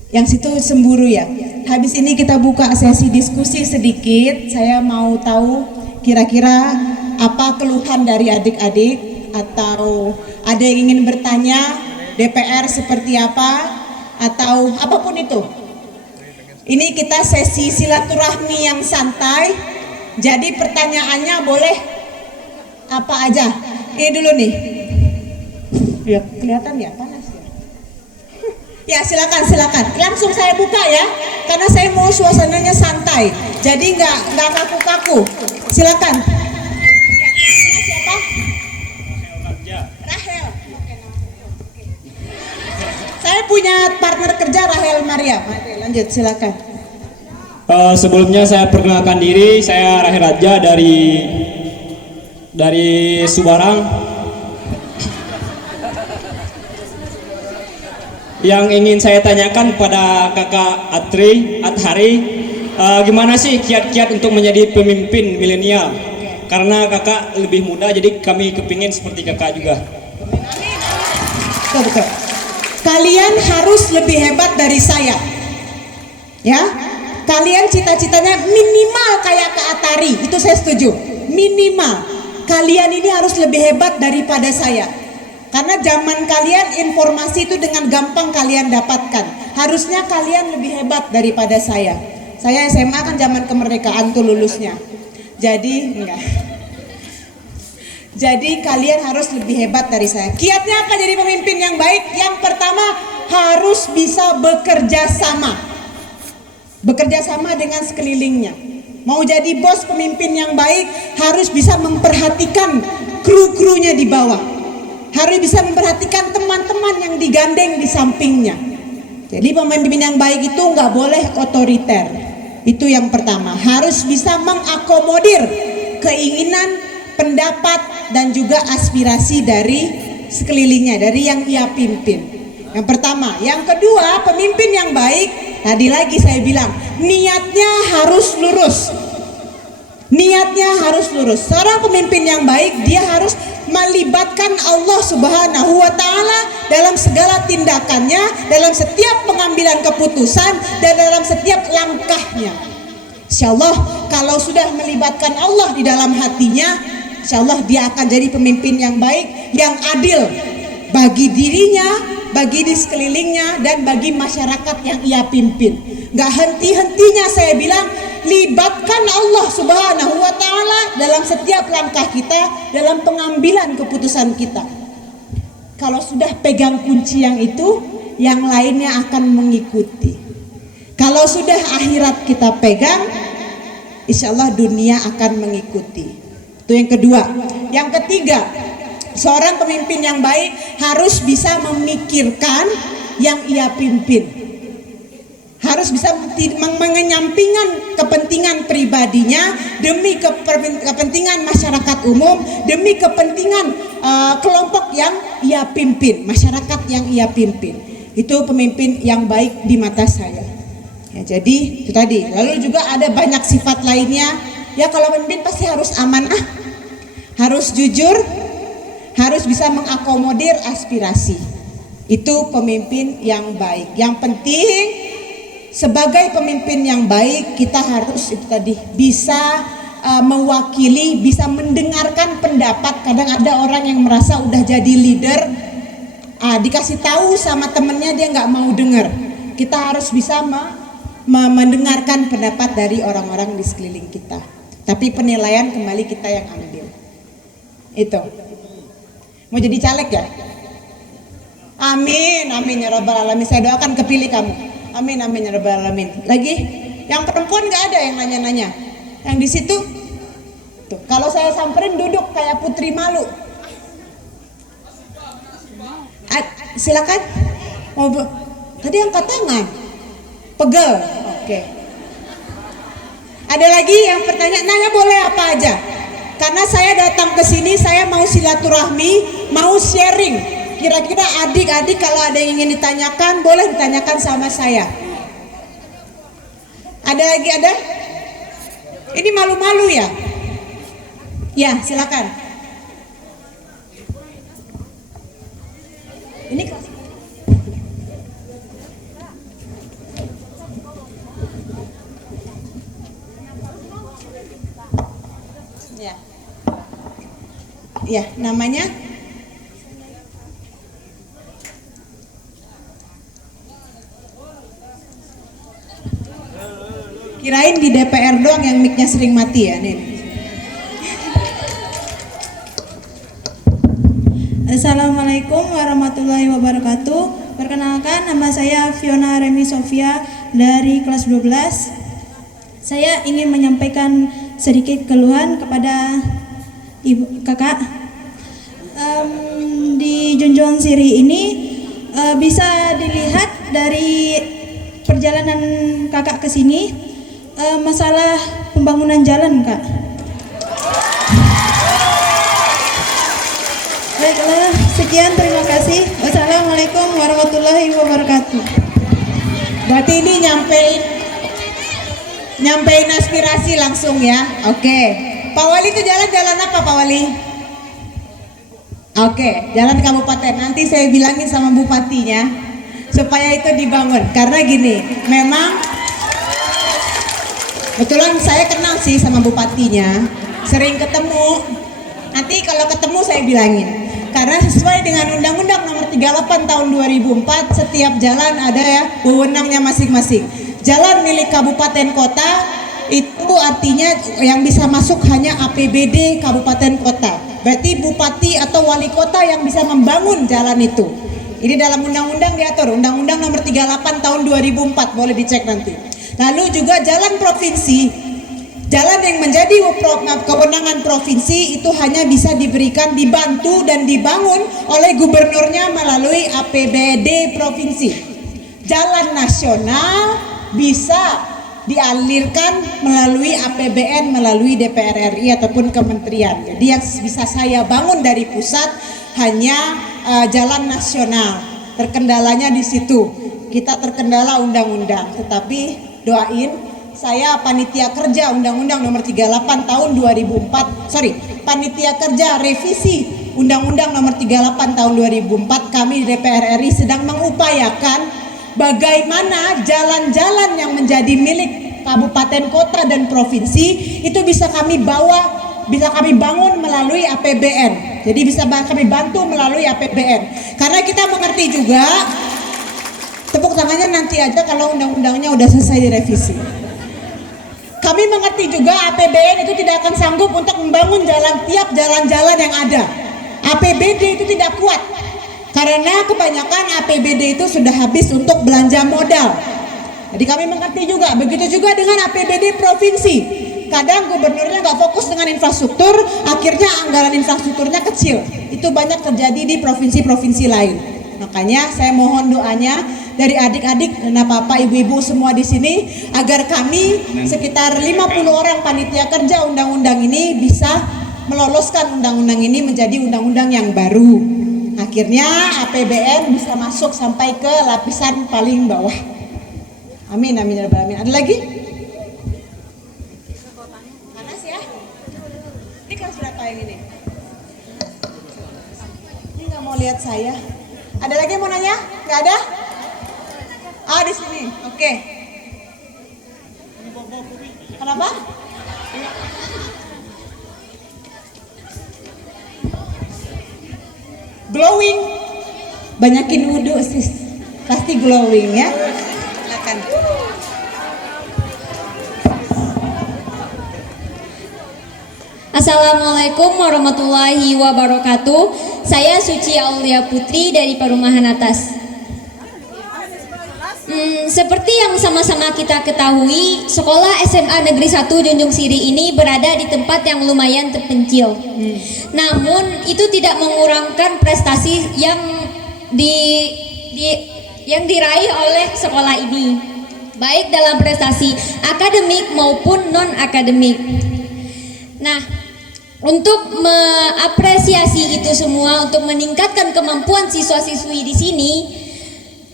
Yang situ semburu ya. Habis ini kita buka sesi diskusi sedikit. Saya mau tahu kira-kira apa keluhan dari adik-adik, atau ada yang ingin bertanya DPR seperti apa, atau apapun itu. Ini kita sesi silaturahmi yang santai. Jadi pertanyaannya boleh apa aja. Ini dulu nih. Ya, kelihatan ya, panas ya. Ya, silakan. Langsung saya buka ya, karena saya mau suasananya santai. Jadi nggak kaku-kaku. Silakan. Ya, siapa? Rahel. Oke. Saya punya partner kerja Rahel Maria. Oke, lanjut, silakan. Sebelumnya saya perkenalkan diri, saya Rahel Raja dari Subarang. Yang ingin saya tanyakan pada kakak Athari, gimana sih kiat-kiat untuk menjadi pemimpin milenial? Karena kakak lebih muda, jadi kami kepingin seperti kakak juga. Betul. Kalian harus lebih hebat dari saya. Ya. Kalian cita-citanya minimal kayak Kak Athari, itu saya setuju. Minimal kalian ini harus lebih hebat daripada saya. Karena zaman kalian informasi itu dengan gampang kalian dapatkan. Harusnya kalian lebih hebat daripada saya. Saya SMA kan zaman kemerdekaan tuh lulusnya. Jadi enggak. Jadi kalian harus lebih hebat dari saya. Kiatnya apa jadi pemimpin yang baik? Yang pertama, harus bisa bekerja sama. Bekerja sama dengan sekelilingnya. Mau jadi bos, pemimpin yang baik harus bisa memperhatikan kru-krunya di bawah. Harus bisa memperhatikan teman-teman yang digandeng di sampingnya. Jadi pemimpin yang baik itu nggak boleh otoriter. Itu yang pertama. Harus bisa mengakomodir keinginan, pendapat, dan juga aspirasi dari sekelilingnya, dari yang ia pimpin. Yang pertama. Yang kedua, pemimpin yang baik, tadi lagi saya bilang, niatnya harus lurus. Niatnya harus lurus. Seorang pemimpin yang baik, dia harus melibatkan Allah Subhanahu wa Ta'ala dalam segala tindakannya, dalam setiap pengambilan keputusan, dan dalam setiap langkahnya. Insya Allah, kalau sudah melibatkan Allah di dalam hatinya, insya Allah dia akan jadi pemimpin yang baik, yang adil bagi dirinya, bagi di sekelilingnya, dan bagi masyarakat yang ia pimpin. Gak henti-hentinya saya bilang, libatkan Allah Subhanahu wa Ta'ala dalam setiap langkah kita, dalam pengambilan keputusan kita. Kalau sudah pegang kunci yang itu, yang lainnya akan mengikuti. Kalau sudah akhirat kita pegang, insya Allah dunia akan mengikuti. Itu yang kedua. Yang ketiga, seorang pemimpin yang baik harus bisa memikirkan yang ia pimpin. Harus bisa mengenyampingkan kepentingan pribadinya demi kepentingan masyarakat umum, demi kepentingan kelompok yang ia pimpin, masyarakat yang ia pimpin. Itu pemimpin yang baik di mata saya. Ya, jadi itu tadi. Lalu juga ada banyak sifat lainnya. Ya kalau pemimpin pasti harus amanah, harus jujur, harus bisa mengakomodir aspirasi. Itu pemimpin yang baik. Yang penting sebagai pemimpin yang baik kita harus itu tadi bisa mewakili, bisa mendengarkan pendapat. Kadang ada orang yang merasa udah jadi leader, dikasih tahu sama temennya dia nggak mau dengar. Kita harus bisa mendengarkan pendapat dari orang-orang di sekeliling kita. Tapi penilaian kembali kita yang ambil. Itu. Mau jadi caleg ya? Amin, amin ya rabbal alamin. Saya doakan kepilih kamu. Amin, amin ya rabbal alamin. Lagi, yang perempuan nggak ada yang nanya-nanya. Yang di situ, tuh. Kalau saya samperin duduk kayak putri malu. Silakan. Tadi angkat tangan. Pegel. Oke. Ada lagi yang pertanyaan, nanya boleh apa aja. Karena saya datang ke sini, saya mau silaturahmi, mau sharing. Kira-kira adik-adik kalau ada yang ingin ditanyakan, boleh ditanyakan sama saya. Ada lagi ada? Ini malu-malu ya? Ya, silakan. Ini ya. Ya, namanya kirain di DPR doang yang mic-nya sering mati ya, nih. Assalamualaikum warahmatullahi wabarakatuh. Perkenalkan, nama saya Fiona Remi Sofia dari kelas 12. Saya ingin menyampaikan sedikit keluhan kepada ibu kakak. Di Junjung Siri ini bisa dilihat dari perjalanan kakak ke sini, masalah pembangunan jalan, Kak. Baiklah, sekian, terima kasih. Wassalamualaikum warahmatullahi wabarakatuh. Berarti ini nyampein aspirasi langsung ya. Oke. Pak Wali itu jalan apa Pak Wali? Oke, jalan kabupaten. Nanti saya bilangin sama bupatinya supaya itu dibangun. Karena gini, memang kebetulan saya kenal sih sama bupatinya, sering ketemu. Nanti kalau ketemu saya bilangin. Karena sesuai dengan Undang-Undang Nomor 38 Tahun 2004, setiap jalan ada ya wewenangnya masing-masing. Jalan milik kabupaten kota itu artinya yang bisa masuk hanya APBD kabupaten kota. Berarti bupati atau wali kota yang bisa membangun jalan itu. Ini dalam undang-undang diatur, Undang-Undang Nomor 38 Tahun 2004, boleh dicek nanti. Lalu juga jalan provinsi. Jalan yang menjadi kewenangan provinsi itu hanya bisa diberikan, dibantu dan dibangun oleh gubernurnya melalui APBD provinsi. Jalan nasional bisa dialirkan melalui APBN, melalui DPR RI ataupun kementerian. Jadi yang bisa saya bangun dari pusat hanya jalan nasional. Terkendalanya di situ. Kita terkendala undang-undang, tetapi doain. Saya panitia kerja Undang-Undang Nomor 38 Tahun 2004, panitia kerja revisi Undang-Undang Nomor 38 Tahun 2004. Kami di DPR RI sedang mengupayakan bagaimana jalan-jalan yang menjadi milik kabupaten, kota dan provinsi itu bisa kami bawa, bisa kami bangun melalui APBN. Jadi bisa kami bantu melalui APBN. Karena kita mengerti juga, tepuk tangannya nanti aja kalau undang-undangnya udah selesai direvisi. Kami mengerti juga APBN itu tidak akan sanggup untuk membangun tiap jalan-jalan yang ada. APBD itu tidak kuat karena kebanyakan APBD itu sudah habis untuk belanja modal. Jadi kami mengerti juga, begitu juga dengan APBD provinsi. Kadang gubernurnya nggak fokus dengan infrastruktur, akhirnya anggaran infrastrukturnya kecil. Itu banyak terjadi di provinsi-provinsi lain. Makanya saya mohon doanya dari adik-adik dan bapak, ibu-ibu semua di sini agar kami sekitar 50 orang panitia kerja undang-undang ini bisa meloloskan undang-undang ini menjadi undang-undang yang baru. Akhirnya APBN bisa masuk sampai ke lapisan paling bawah. Amin, amin, ya rabbal alamin. Ada lagi? Panas ya? Ini kelas berapa yang ini? Ini nggak mau lihat saya. Ada lagi yang mau nanya? Nggak ada? Ah, di sini. Oke. Kenapa? Glowing. Banyakin wudhu sis. Pasti glowing ya. Silakan. Assalamualaikum warahmatullahi wabarakatuh. Saya Suci Aulia Putri dari Perumahan Atas. Seperti yang sama-sama kita ketahui, sekolah SMA Negeri 1 Junjung Siri ini berada di tempat yang lumayan terpencil. Namun itu tidak mengurangkan prestasi yang diraih oleh sekolah ini, baik dalam prestasi akademik maupun non-akademik. Nah, untuk mengapresiasi itu semua, untuk meningkatkan kemampuan siswa-siswi di sini,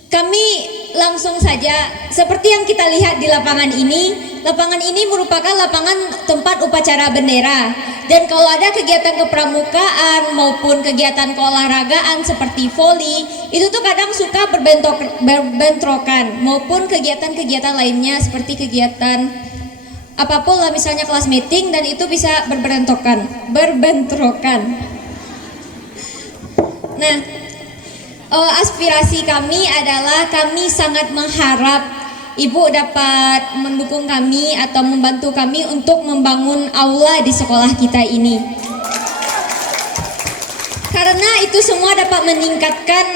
kami langsung saja seperti yang kita lihat di lapangan ini merupakan lapangan tempat upacara bendera. Dan kalau ada kegiatan kepramukaan maupun kegiatan keolahragaan seperti voli, itu tuh kadang suka berbentrokan, maupun kegiatan-kegiatan lainnya seperti kegiatan apapun lah, misalnya kelas meeting, dan itu bisa berbentrokan. Nah, aspirasi kami adalah kami sangat mengharap Ibu dapat mendukung kami atau membantu kami untuk membangun aula di sekolah kita ini. Karena itu semua dapat meningkatkan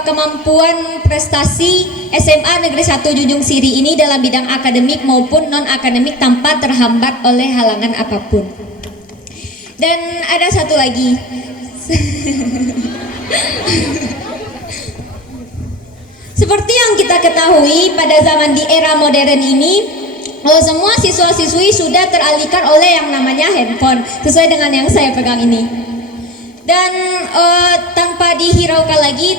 kemampuan prestasi SMA Negeri 1 Junjung Siri ini dalam bidang akademik maupun non-akademik tanpa terhambat oleh halangan apapun. Dan ada satu lagi. Seperti yang kita ketahui, pada zaman di era modern ini, semua siswa-siswi sudah teralihkan oleh yang namanya handphone, sesuai dengan yang saya pegang ini. Dan tanpa dihiraukan lagi,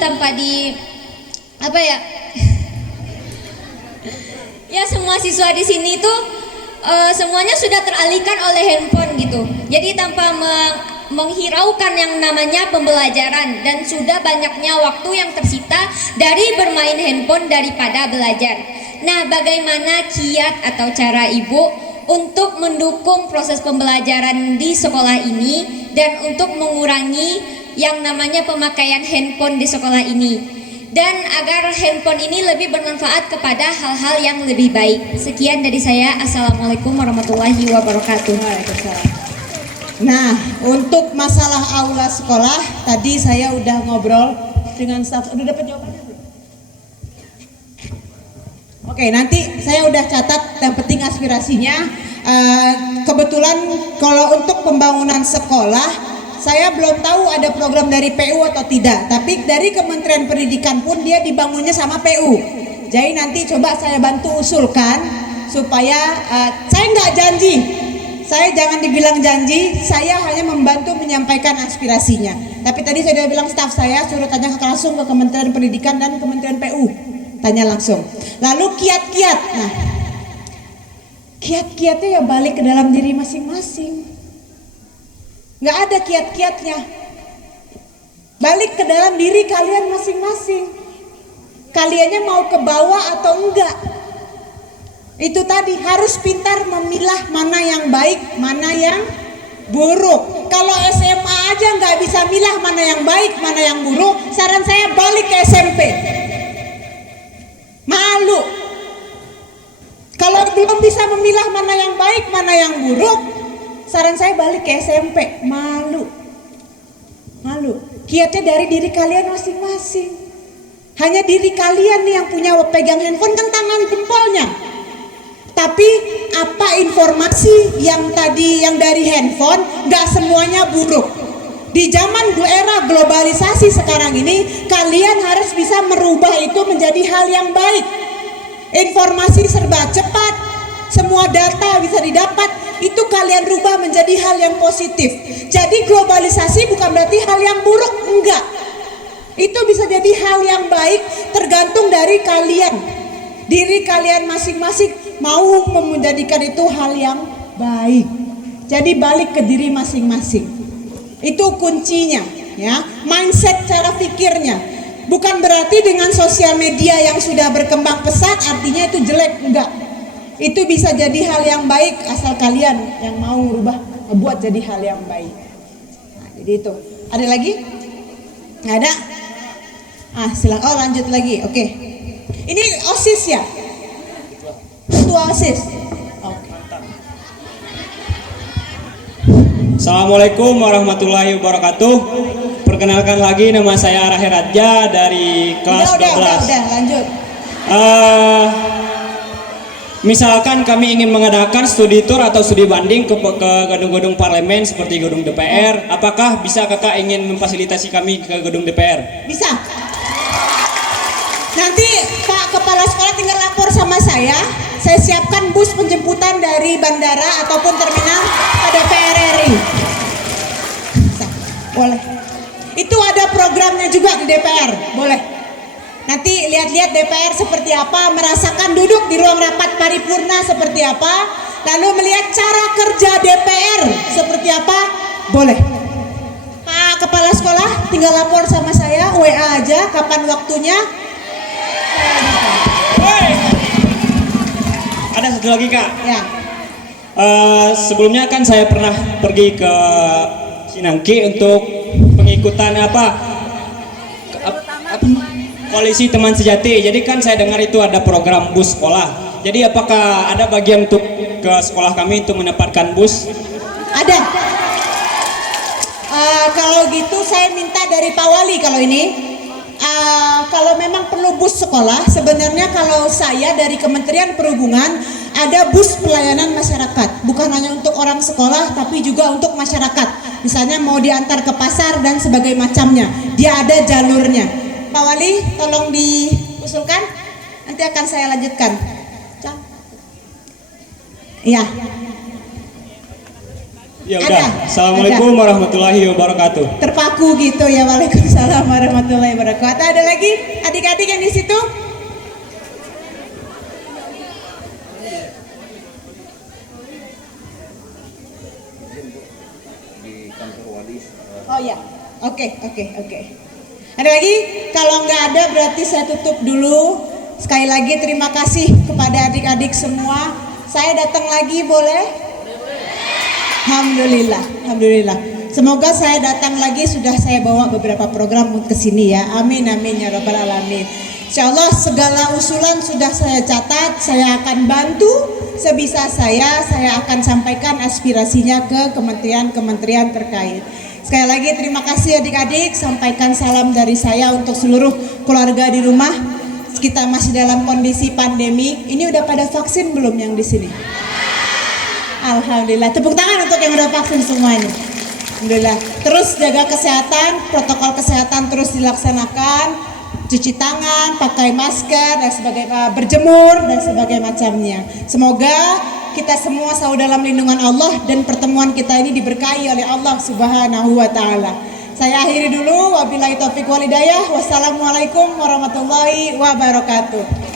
ya semua siswa di sini tuh semuanya sudah teralihkan oleh handphone gitu. Jadi tanpa menghiraukan yang namanya pembelajaran, dan sudah banyaknya waktu yang tersita dari bermain handphone daripada belajar. Nah, bagaimana kiat atau cara Ibu untuk mendukung proses pembelajaran di sekolah ini dan untuk mengurangi yang namanya pemakaian handphone di sekolah ini, dan agar handphone ini lebih bermanfaat kepada hal-hal yang lebih baik? Sekian dari saya. Assalamualaikum warahmatullahi wabarakatuh. Waalaikumsalam. Nah, untuk masalah aula sekolah, tadi saya udah ngobrol dengan staf. Udah dapat jawabannya belum? Oke, nanti saya udah catat, yang penting aspirasinya. Kebetulan kalau untuk pembangunan sekolah, saya belum tahu ada program dari PU atau tidak. Tapi dari Kementerian Pendidikan pun dia dibangunnya sama PU. Jadi nanti coba saya bantu usulkan supaya saya nggak janji. Saya jangan dibilang janji, saya hanya membantu menyampaikan aspirasinya. Tapi tadi saya udah bilang staf saya suruh tanya langsung ke Kementerian Pendidikan dan Kementerian PU. Tanya langsung. Lalu kiat-kiat. Nah, kiat-kiatnya ya balik ke dalam diri masing-masing. Nggak ada kiat-kiatnya. Balik ke dalam diri kalian masing-masing. Kaliannya mau ke bawah atau enggak? Itu tadi, harus pintar memilah mana yang baik, mana yang buruk. Kalau SMA aja nggak bisa milah mana yang baik, mana yang buruk, saran saya balik ke SMP. Malu. Kalau belum bisa memilah mana yang baik, mana yang buruk, saran saya balik ke SMP. Malu. Kiatnya dari diri kalian masing-masing. Hanya diri kalian nih yang punya pegang handphone, kan tangan jempolnya. Tapi apa informasi yang tadi yang dari handphone, nggak semuanya buruk. Di zaman era globalisasi sekarang ini, kalian harus bisa merubah itu menjadi hal yang baik. Informasi serba cepat, semua data bisa didapat, itu kalian rubah menjadi hal yang positif. Jadi globalisasi bukan berarti hal yang buruk, enggak. Itu bisa jadi hal yang baik tergantung dari kalian. Diri kalian masing-masing mau menjadikan itu hal yang baik. Jadi balik ke diri masing-masing. Itu kuncinya ya, mindset cara pikirnya. Bukan berarti dengan sosial media yang sudah berkembang pesat artinya itu jelek, enggak. Itu bisa jadi hal yang baik asal kalian yang mau merubah, buat jadi hal yang baik. Nah, jadi itu. Ada lagi? Nggak ada? Silakan. Oh, lanjut lagi. Oke. Ini OSIS ya? Ketua OSIS. Oke. Assalamualaikum warahmatullahi wabarakatuh. Perkenalkan lagi, nama saya Rahir Raja dari kelas 12. Udah, lanjut. Misalkan kami ingin mengadakan studi tour atau studi banding ke gedung-gedung parlemen seperti gedung DPR, apakah bisa kakak ingin memfasilitasi kami ke gedung DPR? Bisa. Nanti Pak Kepala Sekolah tinggal lapor sama saya siapkan bus penjemputan dari bandara ataupun terminal ke DPR RI. Bisa. Boleh. Itu ada programnya juga di DPR, boleh. Nanti lihat-lihat DPR seperti apa, merasakan duduk di ruang rapat paripurna seperti apa, lalu melihat cara kerja DPR seperti apa, boleh. Pak Kepala Sekolah tinggal lapor sama saya, WA aja kapan waktunya. Ada satu lagi kak. Ya. Sebelumnya kan saya pernah pergi ke Sinangki untuk pengikutan Koalisi Teman Sejati. Jadi kan saya dengar itu ada program bus sekolah. Jadi apakah ada bagian untuk ke sekolah kami untuk mendapatkan bus? Ada. Kalau gitu saya minta dari Pak Wali kalau ini. Kalau memang perlu bus sekolah, sebenarnya kalau saya dari Kementerian Perhubungan ada bus pelayanan masyarakat. Bukan hanya untuk orang sekolah, tapi juga untuk masyarakat. Misalnya mau diantar ke pasar dan sebagainya macamnya. Dia ada jalurnya. Pak Wali, tolong diusulkan. Nanti akan saya lanjutkan. Iya. Ya udah. Assalamualaikum warahmatullahi wabarakatuh. Terpaku gitu ya. Waalaikumsalam warahmatullahi wabarakatuh. Ada lagi adik-adik yang di situ? Oh ya. Oke. Ada lagi? Kalau nggak ada berarti saya tutup dulu. Sekali lagi terima kasih kepada adik-adik semua. Saya datang lagi boleh? Alhamdulillah. Semoga saya datang lagi sudah saya bawa beberapa program ke sini ya. Amin ya rabbal alamin. Insyaallah segala usulan sudah saya catat. Saya akan bantu sebisa saya akan sampaikan aspirasinya ke kementerian-kementerian terkait. Sekali lagi terima kasih adik-adik, sampaikan salam dari saya untuk seluruh keluarga di rumah. Kita masih dalam kondisi pandemi. Ini udah pada vaksin belum yang di sini? Alhamdulillah. Tepuk tangan untuk yang udah vaksin semuanya. Alhamdulillah. Terus jaga kesehatan, protokol kesehatan terus dilaksanakan. Cuci tangan, pakai masker dan sebagainya, berjemur dan sebagainya macamnya. Semoga kita semua selalu dalam lindungan Allah dan pertemuan kita ini diberkahi oleh Allah Subhanahu wa taala. Saya akhiri dulu, wabillahi taufik wal hidayah. Wassalamualaikum warahmatullahi wabarakatuh.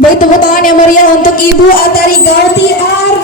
Baik, tepuk tangan yang meriah untuk Ibu Atari Gauti Ar